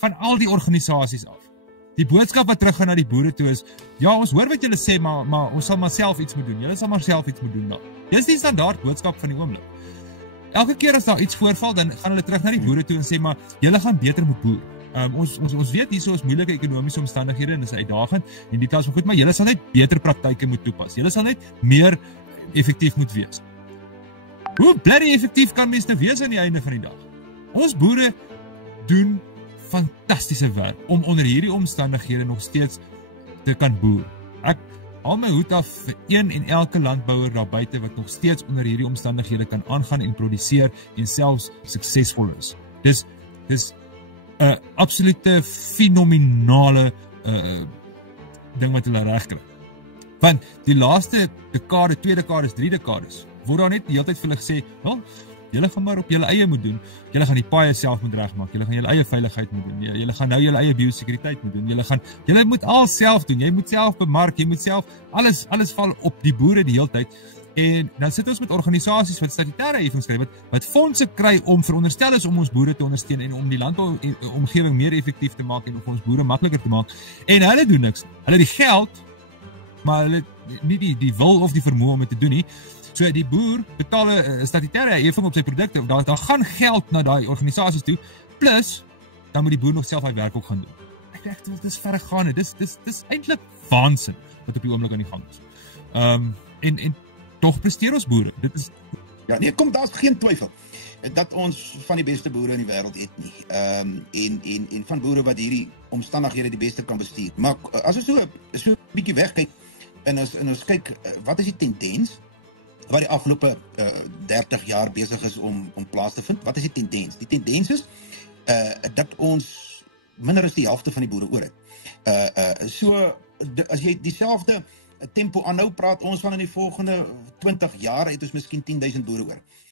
van al die organisasies af. Die boodskap wat teruggaan na die boere toe is, ja, ons hoor wat julle sê, maar ons sal maar self iets moet doen. Julle sal maar self iets moet doen. Dis die standaard boodskap van die oomblik. Elke keer as daar iets voorval, dan gaan hulle terug na die boere toe en sê, maar julle gaan beter moet boer. Ons weet hierso is moeilike ekonomiese omstandighede en dis uitdagend en dit is goed, maar julle sal net beter praktyke moet toepas. Julle sal net meer effektief moet wees. Hoe bloody effektief kan mens nou wees aan die einde van die dag? Ons boere doen fantastiese werk om onder hierdie omstandighede nog steeds te kan boer. Ek haal my hoed af vir een en elke landbouer daar buite wat nog steeds onder hierdie omstandighede kan aangaan en produseer en selfs suksesvol is. Dis 'n absolute fenominale ding wat hulle regkry. Want die laaste dekade, 2 dekades, 3 dekades, word daar net die hele tyd vir hulle gesê, wel, julle gaan maar op julle eie moet doen, julle gaan die paaie self moet regmaak, julle gaan julle eie veiligheid moet doen, julle gaan nou julle eie biosekuriteit moet doen, julle moet al self doen, jy moet self bemark, jy moet self, alles val op die boere die hele tyd. En dan sit ons met organisasies wat statutêre heffings kry, wat fondse kry om veronderstel is om ons boere te ondersteun en om die landbouomgewing meer effektief te maak en om ons boere makliker te maak. En hulle doen niks. Hulle het die geld, maar hulle nie die wil of die vermoë om dit te doen nie. So die boer betaal 'n statutêre heffing op sy produkte. Daar gaan geld na daai organisasies toe. Plus dan moet die boer nog self hy werk ook gaan doen. Ek dink dit is verregaande. Dis eintlik waansin wat op die oomblik aan die gang is. En tog presteer ons boere. Dit is ja, nee, kom, daar's geen twyfel dat ons van die beste boere in die wêreld het nie. En van boere wat hierdie omstandighede die beste kan bestuur. Maar as ons so 'n bietjie wegkyk en ons kyk wat is die tendens wat die afgelope 30 jaar besig is om plaas te vind. Wat is die tendens? Die tendens is dat ons minder as die helfte van die boere oor het. So as jy dieselfde tempo aanhou, praat ons van in die volgende 20 jaar het ons miskien 10,000 boere oor.